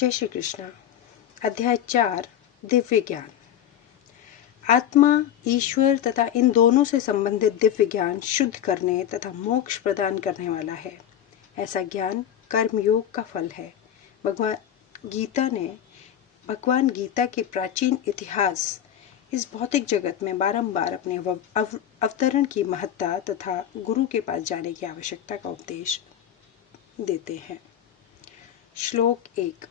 जय श्री कृष्ण। अध्याय 4 दिव्य ज्ञान। आत्मा, ईश्वर तथा इन दोनों से संबंधित दिव्य ज्ञान शुद्ध करने तथा मोक्ष प्रदान करने वाला है। ऐसा ज्ञान कर्मयोग का फल है। भगवान गीता के प्राचीन इतिहास इस भौतिक जगत में बारंबार अपने अवतरण की महत्ता तथा गुरु के पास जाने की आवश्यकता का उपदेश देते हैं। श्लोक 1।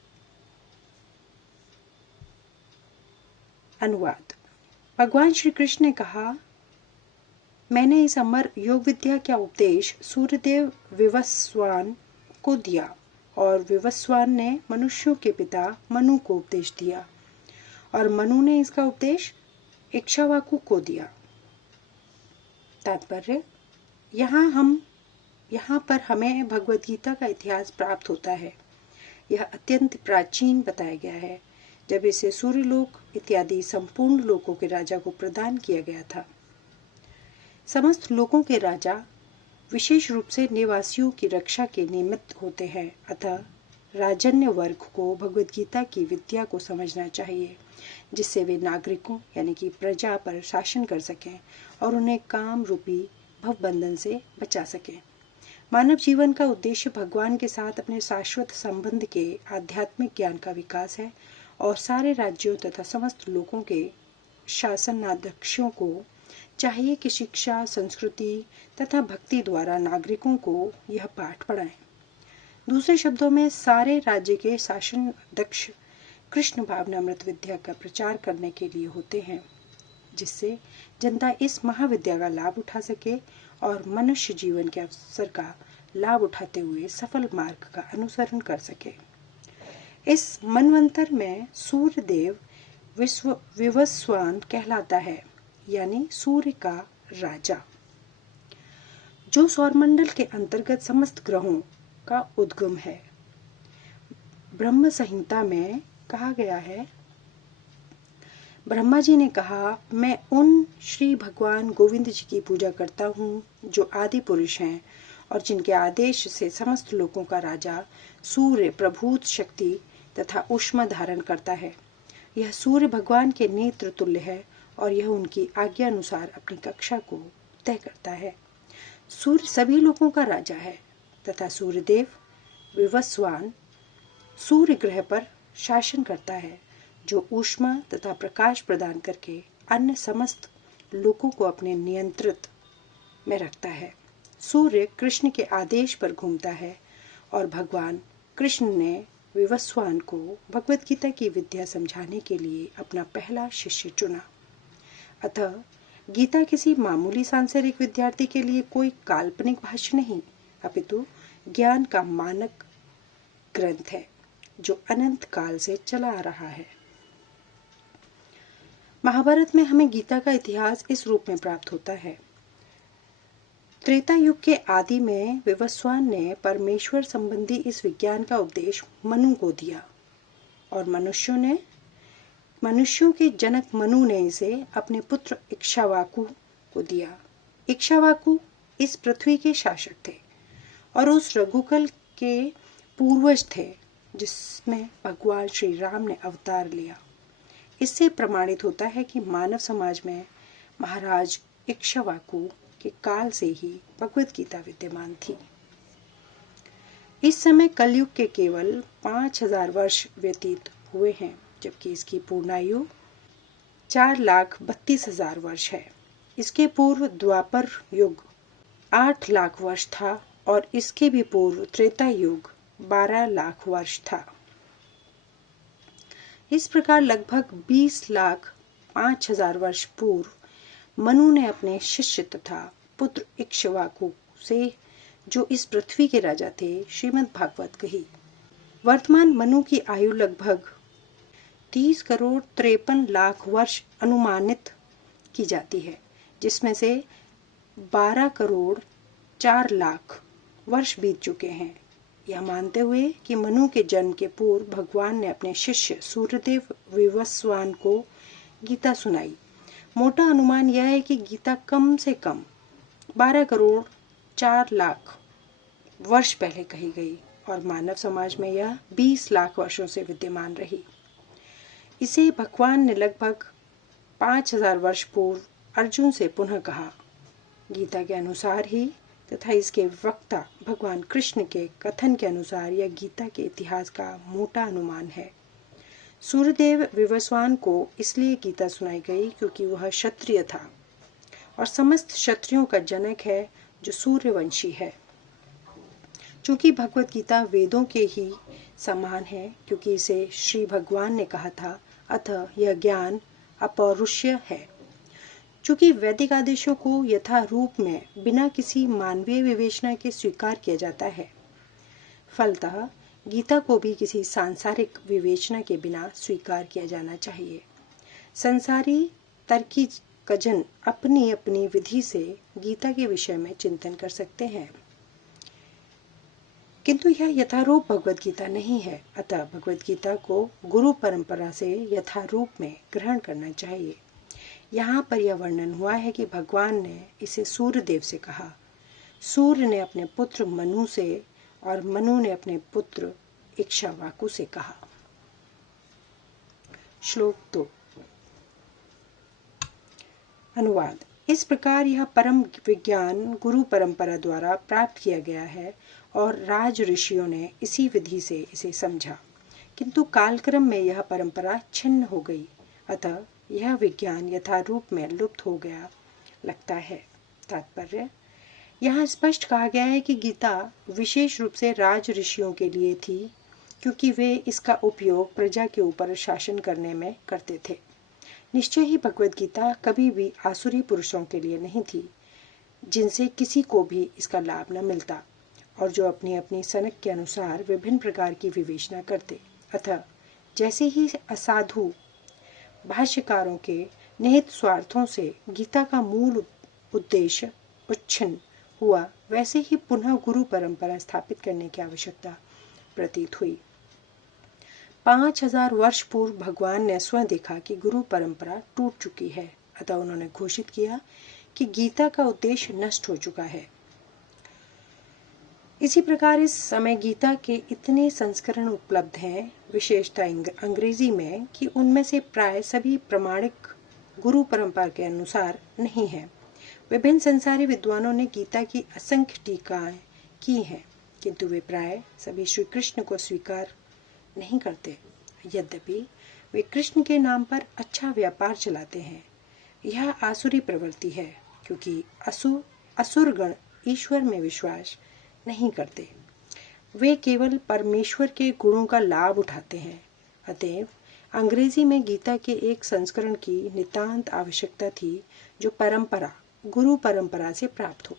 अनुवाद। भगवान श्री कृष्ण ने कहा, मैंने इस अमर योग विद्या का उपदेश सूर्यदेव विवस्वान को दिया और विवस्वान ने मनुष्यों के पिता मनु को उपदेश दिया और मनु ने इसका उपदेश इक्ष्वाकु को दिया। तात्पर्य, यहाँ पर हमें भगवद गीता का इतिहास प्राप्त होता है। यह अत्यंत प्राचीन बताया गया है, जब इसे सूर्यलोक इत्यादि संपूर्ण लोकों के राजा को प्रदान किया गया था। समस्त लोकों के राजा विशेष रूप से निवासियों की रक्षा के निमित्त होते हैं, अतः राजन्य वर्ग को भगवद गीता की विद्या को समझना चाहिए, जिससे वे नागरिकों यानी कि प्रजा पर शासन कर सकें और उन्हें काम रूपी भवबंधन से बचा सकें। मानव जीवन का उद्देश्य भगवान के साथ अपने शाश्वत संबंध के आध्यात्मिक ज्ञान का विकास है और सारे राज्यों तथा समस्त लोगों के शासनाध्यक्षों को चाहिए कि शिक्षा, संस्कृति तथा भक्ति द्वारा नागरिकों को यह पाठ पढ़ाएं। दूसरे शब्दों में, सारे राज्य के शासनाध्यक्ष कृष्ण भावनामृत विद्या का प्रचार करने के लिए होते हैं, जिससे जनता इस महाविद्या का लाभ उठा सके और मनुष्य जीवन के अवसर का लाभ उठाते हुए सफल मार्ग का अनुसरण कर सके। इस मनवंतर में सूर्यदेव विवस्वान कहलाता है, यानी सूर्य का राजा, जो सौरमंडल के अंतर्गत समस्त ग्रहों का उद्गम है। ब्रह्म संहिता में कहा गया है, ब्रह्मा जी ने कहा, मैं उन श्री भगवान गोविंद जी की पूजा करता हूँ जो आदि पुरुष हैं और जिनके आदेश से समस्त लोकों का राजा सूर्य प्रभूत शक्ति तथा ऊष्मा धारण करता है। यह सूर्य भगवान के नेत्र तुल्य है और यह उनकी आज्ञा अनुसार अपनी कक्षा को तय करता है। सूर्य सभी लोगों का राजा है तथा सूर्यदेव विवस्वान सूर्य ग्रह पर शासन करता है, जो ऊष्मा तथा प्रकाश प्रदान करके अन्य समस्त लोगों को अपने नियंत्रित में रखता है। सूर्य कृष्ण के आदेश पर घूमता है और भगवान कृष्ण ने विवस्वान को भगवद गीता की विद्या समझाने के लिए अपना पहला शिष्य चुना। अतः गीता किसी मामूली सांसारिक विद्यार्थी के लिए कोई काल्पनिक भाष्य नहीं, अपितु ज्ञान का मानक ग्रंथ है जो अनंत काल से चला आ रहा है। महाभारत में हमें गीता का इतिहास इस रूप में प्राप्त होता है। त्रेता युग के आदि में विवस्वान ने परमेश्वर संबंधी इस विज्ञान का उपदेश मनु को दिया और मनुष्यों के जनक मनु ने इसे अपने पुत्र इक्ष्वाकु को दिया। इक्ष्वाकु इस पृथ्वी के शासक थे और उस रघुकुल के पूर्वज थे जिसमें भगवान श्री राम ने अवतार लिया। इससे प्रमाणित होता है कि मानव समाज में महाराज इक्ष्वाकु के काल से ही भगवद गीता विद्यमान थी। इस समय कलयुग के केवल 5000 वर्ष व्यतीत हुए हैं, जबकि इसकी पूर्णायु 4,32,000 वर्ष है। इसके पूर्व द्वापर युग 8 लाख वर्ष था और इसके भी पूर्व त्रेता युग 12 लाख वर्ष था। इस प्रकार लगभग 20,05,000 वर्ष पूर्व मनु ने अपने शिष्य तथा पुत्र इक्ष्वाकु से, जो इस पृथ्वी के राजा थे, श्रीमद् भागवत कही। वर्तमान मनु की आयु लगभग 30 करोड़ 53 लाख वर्ष अनुमानित की जाती है, जिसमें से 12 करोड़ 4 लाख वर्ष बीत चुके हैं। यह मानते हुए कि मनु के जन्म के पूर्व भगवान ने अपने शिष्य सूर्यदेव विवस्वान को गीता सुनाई। मोटा अनुमान यह है कि गीता कम से कम 12 करोड़ 4 लाख वर्ष पहले कही गई और मानव समाज में यह 20 लाख वर्षों से विद्यमान रही। इसे भगवान ने लगभग 5000 वर्ष पूर्व अर्जुन से पुनः कहा। गीता के अनुसार ही तथा इसके वक्ता भगवान कृष्ण के कथन के अनुसार यह गीता के इतिहास का मोटा अनुमान है। सूर्यदेव विवस्वान को इसलिए गीता सुनाई गई क्योंकि वह क्षत्रिय था और समस्त क्षत्रियों का जनक है जो सूर्यवंशी है। चूंकि भगवत गीता वेदों के ही समान है क्योंकि इसे श्री भगवान ने कहा था, अतः यह ज्ञान अपौरुष्य है। चूंकि वैदिक आदेशों को यथा रूप में बिना किसी मानवीय विवेचना के स्वीकार किया जाता है, फलतः गीता को भी किसी सांसारिक विवेचना के बिना स्वीकार किया जाना चाहिए। संसारी तर्की कजन अपनी अपनी विधि से गीता के विषय में चिंतन कर सकते हैं, किंतु यह यथारूप भगवत गीता नहीं है। अतः भगवत गीता को गुरु परंपरा से यथारूप में ग्रहण करना चाहिए। यहाँ पर यह वर्णन हुआ है कि भगवान ने इसे सूर्यदेव से कहा। सूर्य ने अपने पुत्र मनु से और मनु ने अपने पुत्र इक्ष्वाकु से कहा। श्लोक 2 अनुवाद। इस प्रकार यह परम विज्ञान गुरु परंपरा द्वारा प्राप्त किया गया है और राज ऋषियों ने इसी विधि से इसे समझा, किंतु कालक्रम में यह परंपरा छिन्न हो गई, अतः यह विज्ञान यथारूप में लुप्त हो गया लगता है। तात्पर्य। यहाँ स्पष्ट कहा गया है कि गीता विशेष रूप से राज ऋषियों के लिए थी क्योंकि वे इसका उपयोग प्रजा के ऊपर शासन करने में करते थे। निश्चय ही भगवत गीता कभी भी आसुरी पुरुषों के लिए नहीं थी, जिनसे किसी को भी इसका लाभ न मिलता और जो अपनी अपनी सनक के अनुसार विभिन्न प्रकार की विवेचना करते। अतः जैसे ही असाधु भाष्यकारों के निहित स्वार्थों से गीता का मूल उद्देश्य उच्छिन्न हुआ, वैसे ही पुनः गुरु परंपरा स्थापित करने की आवश्यकता प्रतीत हुई। 5000 वर्ष पूर्व भगवान ने स्वयं देखा कि गुरु परंपरा टूट चुकी है, अतः उन्होंने घोषित किया कि गीता का उद्देश्य नष्ट हो चुका है। इसी प्रकार इस समय गीता के इतने संस्करण उपलब्ध हैं, विशेषतः अंग्रेजी में, कि उनमें से प्राय सभी प्रमाणिक गुरु परंपरा के अनुसार नहीं है। विभिन्न संसारी विद्वानों ने गीता की असंख्य टीकाएं की हैं, किंतु वे प्राय सभी श्री कृष्ण को स्वीकार नहीं करते। यद्यपि वे कृष्ण के नाम पर अच्छा व्यापार चलाते हैं। यह आसुरी प्रवृत्ति है क्योंकि असुरगण ईश्वर में विश्वास नहीं करते, वे केवल परमेश्वर के गुणों का लाभ उठाते हैं। अतएव अंग्रेजी में गीता के एक संस्करण की नितांत आवश्यकता थी जो परंपरा गुरु परंपरा से प्राप्त हो।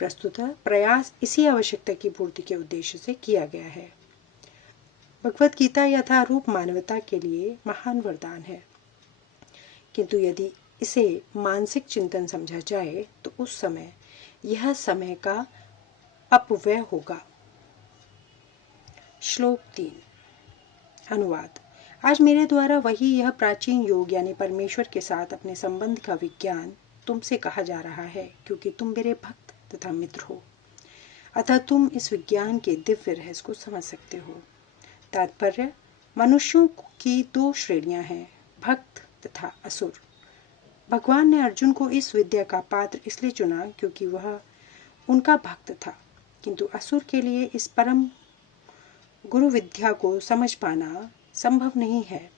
प्रस्तुतः प्रयास इसी आवश्यकता की पूर्ति के उद्देश्य से किया गया है। भगवत गीता यथारूप मानवता के लिए महान वरदान है, किंतु यदि इसे मानसिक चिंतन समझा जाए तो उस समय यह समय का अपव्यय होगा। श्लोक 3 अनुवाद। आज मेरे द्वारा वही यह प्राचीन योग यानी परमेश्वर के साथ अपने संबंध का विज्ञान तुमसे कहा जा रहा है, क्योंकि तुम मेरे भक्त तथा मित्र हो, अतः तुम इस विज्ञान के दिव्य रहस्य को समझ सकते हो। तात्पर्य। मनुष्यों की 2 श्रेणियां हैं, भक्त तथा असुर। भगवान ने अर्जुन को इस विद्या का पात्र इसलिए चुना क्योंकि वह उनका भक्त था, किंतु असुर के लिए इस परम गुरु विद्या को समझ पाना संभव नहीं है।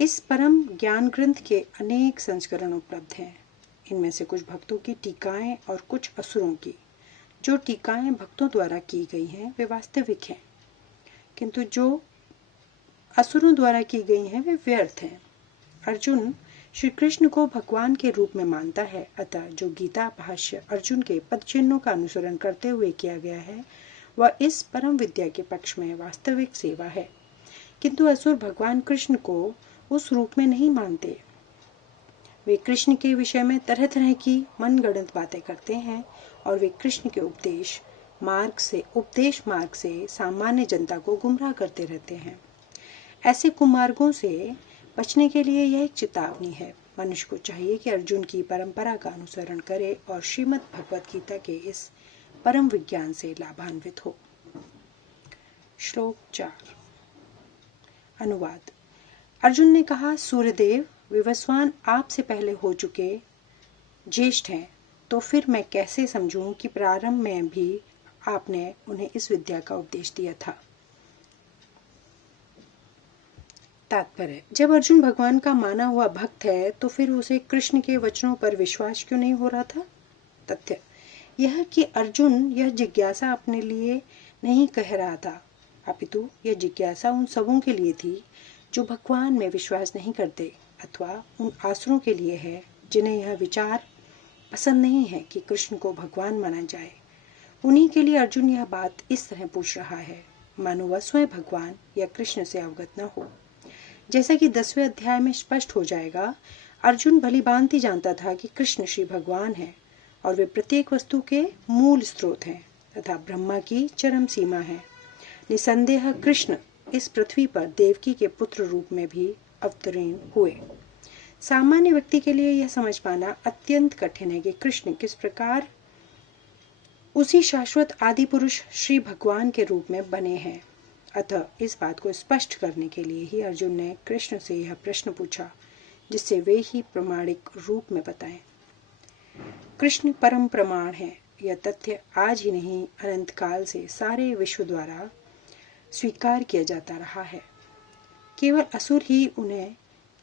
इस परम ज्ञान ग्रंथ के अनेक संस्करण उपलब्ध हैं। इनमें से कुछ भक्तों की टीकाएं और कुछ असुरों की। जो टीकाएं भक्तों द्वारा की गई हैं वे वास्तविक हैं, किंतु जो असुरों द्वारा की गई हैं वे व्यर्थ हैं। अर्जुन श्री कृष्ण को भगवान के रूप में मानता है, अतः जो गीता भाष्य अर्जुन के पदचिन्हों का अनुसरण करते हुए किया गया है वह इस परम विद्या के पक्ष में वास्तविक सेवा है। किंतु असुर भगवान कृष्ण को उस रूप में नहीं मानते। वे कृष्ण के विषय में तरह तरह की मनगढ़ंत बातें करते हैं और वे कृष्ण के उपदेश मार्ग से सामान्य जनता को गुमराह करते रहते हैं। ऐसे कुमार्गों से बचने के लिए यह एक चेतावनी है। मनुष्य को चाहिए कि अर्जुन की परंपरा का अनुसरण करे और श्रीमद् भगवत गीता के इस परम विज्ञान से लाभान्वित हो। श्लोक 4। अनुवाद। अर्जुन ने कहा, सूर्यदेव, विवस्वान आपसे पहले हो चुके ज्येष्ठ हैं, तो फिर मैं कैसे समझूं कि प्रारंभ में भी आपने उन्हें इस विद्या का उपदेश दिया था। तात्पर्य, जब अर्जुन भगवान का माना हुआ भक्त है तो फिर उसे कृष्ण के वचनों पर विश्वास क्यों नहीं हो रहा था। तथ्य यह कि अर्जुन यह जिज्ञासा अपने लिए नहीं कह रहा था, अपितु यह जिज्ञासा उन सबों के लिए थी जो भगवान में विश्वास नहीं करते, अथवा उन आसुरों के लिए है जिन्हें यह विचार पसंद नहीं है कि कृष्ण को भगवान माना जाए। उन्हीं के लिए अर्जुन यह बात इस तरह पूछ रहा है, मानो वह स्वयं भगवान या कृष्ण से अवगत न हो। जैसा कि 10वें अध्याय में स्पष्ट हो जाएगा, अर्जुन भलीभांति जानता था कि कृष्ण श्री भगवान है और वे प्रत्येक वस्तु के मूल स्रोत हैं तथा ब्रह्मा की चरम सीमा है। निसंदेह कृष्ण इस पृथ्वी पर देवकी के पुत्र रूप में भी अवतीर्ण हुए। सामान्य व्यक्ति के लिए यह समझ पाना अत्यंत कठिन है कि कृष्ण किस प्रकार उसी शाश्वत आदि पुरुष श्री भगवान के रूप में बने हैं। अतः इस बात को स्पष्ट करने के लिए ही अर्जुन ने कृष्ण से यह प्रश्न पूछा, जिससे वे ही प्रमाणिक रूप में बताएं। कृष्ण परम प्रमाण है। यह तथ्य आज ही नहीं, अनंत काल से सारे विश्व द्वारा स्वीकार किया जाता रहा है। केवल असुर ही उन्हें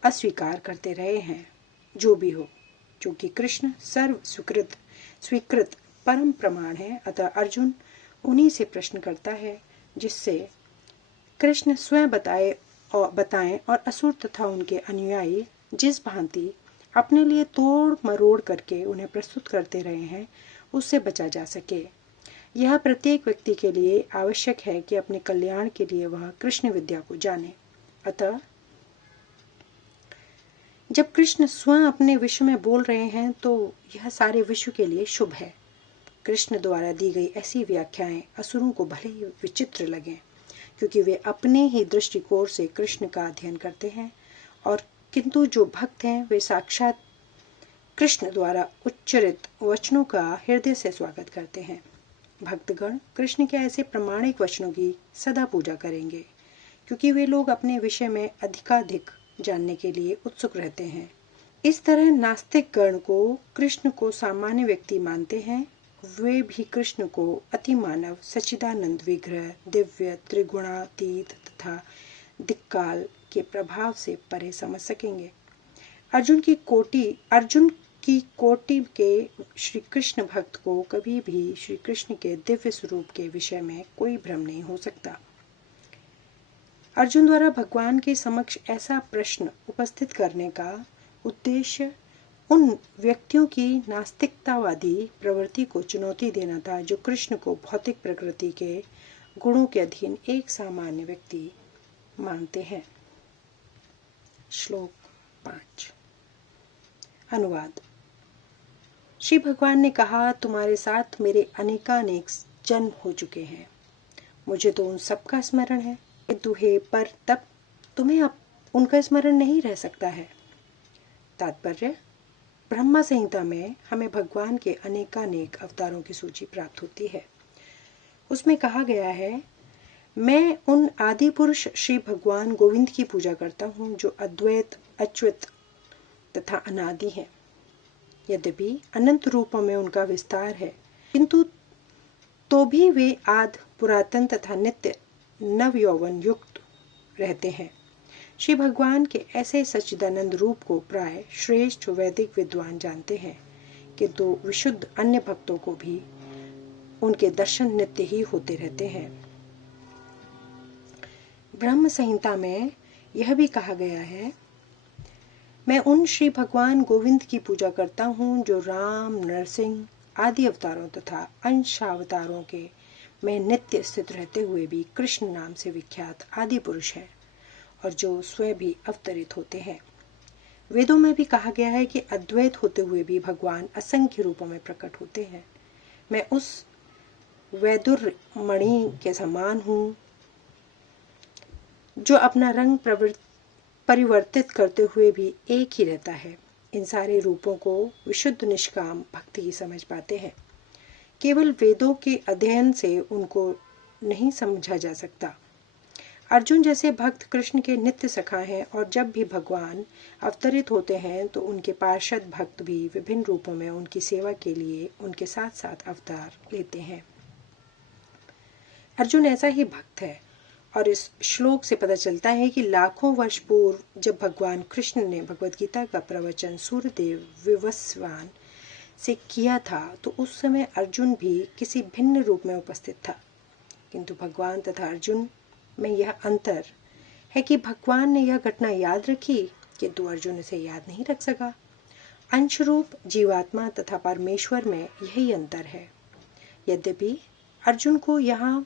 अस्वीकार करते रहे हैं। जो भी हो, क्योंकि कृष्ण सर्व स्वीकृत परम प्रमाण है, अतः अर्जुन उन्हीं से प्रश्न करता है जिससे कृष्ण स्वयं बताएं और असुर तथा उनके अनुयायी जिस भांति अपने लिए तोड़ मरोड़ करके उन्हें प्रस्तुत करते रहे हैं, उससे बचा जा सके। यह प्रत्येक व्यक्ति के लिए आवश्यक है कि अपने कल्याण के लिए वह कृष्ण विद्या को जाने। अतः जब कृष्ण स्वयं अपने विश्व में बोल रहे हैं तो यह सारे विश्व के लिए शुभ है। कृष्ण द्वारा दी गई ऐसी व्याख्याएं असुरों को भले ही विचित्र लगें, क्योंकि वे अपने ही दृष्टिकोण से कृष्ण का अध्ययन करते हैं, और किंतु जो भक्त हैं वे साक्षात कृष्ण द्वारा उच्चरित वचनों का हृदय से स्वागत करते हैं। भक्तगण कृष्ण के ऐसे प्रामाणिक वचनों की सदा पूजा करेंगे, क्योंकि वे लोग अपने विषय में अधिकाधिक जानने के लिए उत्सुक रहते हैं। इस तरह नास्तिक गण को कृष्ण को सामान्य व्यक्ति मानते हैं, वे भी कृष्ण को अति मानव, सच्चिदानंद विग्रह, दिव्य, त्रिगुणातीत तथा दिक्काल के प्रभाव से परे समझ सकेंगे। अर्जुन की कोटि के श्री कृष्ण भक्त को कभी भी श्री कृष्ण के दिव्य स्वरूप के विषय में कोई भ्रम नहीं हो सकता। अर्जुन द्वारा भगवान के समक्ष ऐसा प्रश्न उपस्थित करने का उद्देश्य उन व्यक्तियों की नास्तिकतावादी प्रवृत्ति को चुनौती देना था जो कृष्ण को भौतिक प्रकृति के गुणों के अधीन एक सामान्य व्यक्ति मानते हैं। श्लोक 5। अनुवाद। श्री भगवान ने कहा, तुम्हारे साथ मेरे अनेकानेक जन्म हो चुके हैं, मुझे तो उन सब का स्मरण है, किंतु हे पर तब तुम्हें अब उनका स्मरण नहीं रह सकता है। तात्पर्य, ब्रह्मा संहिता में हमें भगवान के अनेकानेक अवतारों की सूची प्राप्त होती है। उसमें कहा गया है, मैं उन आदि पुरुष श्री भगवान गोविंद की पूजा करता हूँ जो अद्वैत, अच्युत तथा अनादि है। यद्यपि अनंत रूपों में उनका विस्तार है, किंतु तो भी वे आद, पुरातन तथा नित्य नव यौवन युक्त रहते हैं। श्री भगवान के ऐसे सच्चिदानंद रूप को प्राय श्रेष्ठ वैदिक विद्वान जानते हैं, किंतु विशुद्ध अन्य भक्तों को भी उनके दर्शन नित्य ही होते रहते हैं। ब्रह्म संहिता में यह भी कहा गया है, मैं उन श्री भगवान गोविंद की पूजा करता हूँ जो राम, नरसिंह आदि अवतारों तथा अंशावतारों के में नित्य स्थित रहते हुए भी कृष्ण नाम से विख्यात आदि पुरुष है और जो स्वयं भी अवतरित होते हैं। वेदों में भी कहा गया है कि अद्वैत होते हुए भी भगवान असंख्य रूपों में प्रकट होते हैं। मैं उस वैदुर्य मणि के समान हूँ जो अपना रंग परिवर्तित करते हुए भी एक ही रहता है। इन सारे रूपों को विशुद्ध निष्काम भक्ति ही समझ पाते हैं। केवल वेदों के अध्ययन से उनको नहीं समझा जा सकता। अर्जुन जैसे भक्त कृष्ण के नित्य सखा हैं और जब भी भगवान अवतरित होते हैं तो उनके पार्षद भक्त भी विभिन्न रूपों में उनकी सेवा के लिए उनके साथ साथ अवतार लेते हैं। अर्जुन ऐसा ही भक्त है और इस श्लोक से पता चलता है कि लाखों वर्ष पूर्व जब भगवान कृष्ण ने भगवद गीता का प्रवचन सूर्यदेव विवस्वान से किया था तो उस समय अर्जुन भी किसी भिन्न रूप में उपस्थित था, किंतु भगवान तथा अर्जुन में यह अंतर है कि भगवान ने यह घटना याद रखी किंतु अर्जुन इसे याद नहीं रख सका। अंश रूप जीवात्मा तथा परमेश्वर में यही अंतर है। यद्यपि अर्जुन को यहाँ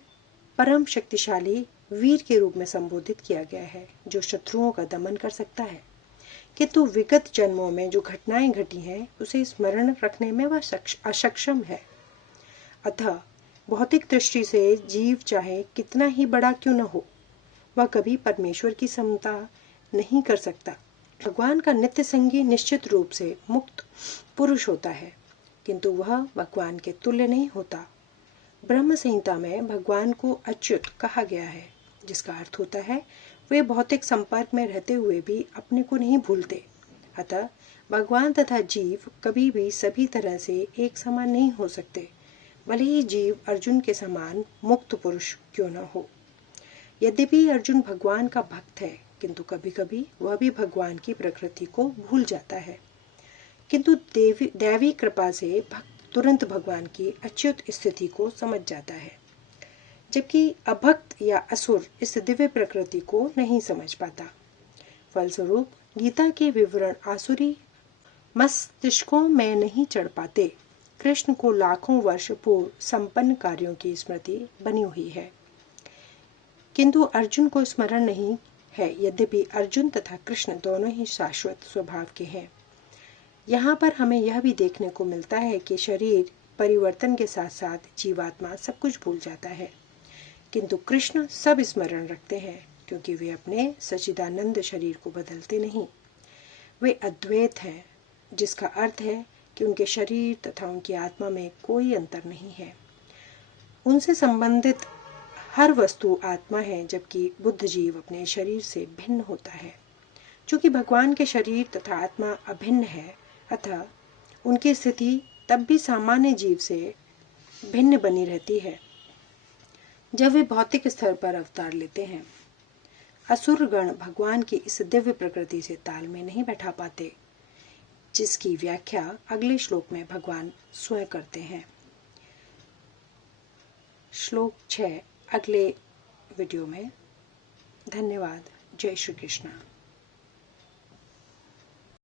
परम शक्तिशाली वीर के रूप में संबोधित किया गया है जो शत्रुओं का दमन कर सकता है, किंतु विगत जन्मों में जो घटनाएं घटी हैं उसे स्मरण रखने में वह अक्षम है। अतः भौतिक दृष्टि से जीव चाहे कितना ही बड़ा क्यों न हो, वह कभी परमेश्वर की समता नहीं कर सकता। भगवान का नित्य संगी निश्चित रूप से मुक्त पुरुष होता है, किंतु वह भगवान के तुल्य नहीं होता। ब्रह्म संहिता में भगवान को अच्युत कहा गया है, जिसका अर्थ होता है वे भौतिक संपर्क में रहते हुए भी अपने को नहीं भूलते। अतः भगवान तथा जीव कभी भी सभी तरह से एक समान नहीं हो सकते, भले ही जीव अर्जुन के समान मुक्त पुरुष क्यों न हो। यद्यपि अर्जुन भगवान का भक्त है, किंतु कभी कभी वह भी भगवान की प्रकृति को भूल जाता है, किंतु दैवी कृपा से भक्त तुरंत भगवान की अच्युत स्थिति को समझ जाता है, जबकि अभक्त या असुर इस दिव्य प्रकृति को नहीं समझ पाता। फलस्वरूप गीता के विवरण आसुरी मस्तिष्कों में नहीं चढ़ पाते। कृष्ण को लाखों वर्ष पूर्व संपन्न कार्यों की स्मृति बनी हुई है, किंतु अर्जुन को स्मरण नहीं है। यद्यपि अर्जुन तथा कृष्ण दोनों ही शाश्वत स्वभाव के हैं। यहाँ पर हमें यह भी देखने को मिलता है कि शरीर परिवर्तन के साथ साथ जीवात्मा सब कुछ भूल जाता है, किंतु कृष्ण सब स्मरण रखते हैं क्योंकि वे अपने सच्चिदानंद शरीर को बदलते नहीं। वे अद्वैत हैं, जिसका अर्थ है कि उनके शरीर तथा उनकी आत्मा में कोई अंतर नहीं है। उनसे संबंधित हर वस्तु आत्मा है, जबकि बुद्ध जीव अपने शरीर से भिन्न होता है। चूंकि भगवान के शरीर तथा आत्मा अभिन्न है, अतः उनकी स्थिति तब भी सामान्य जीव से भिन्न बनी रहती है जब वे भौतिक स्तर पर अवतार लेते हैं। असुर गण भगवान की इस दिव्य प्रकृति से ताल में नहीं बैठा पाते, जिसकी व्याख्या अगले श्लोक में भगवान स्वयं करते हैं। श्लोक 6 अगले वीडियो में। धन्यवाद। जय श्री कृष्ण।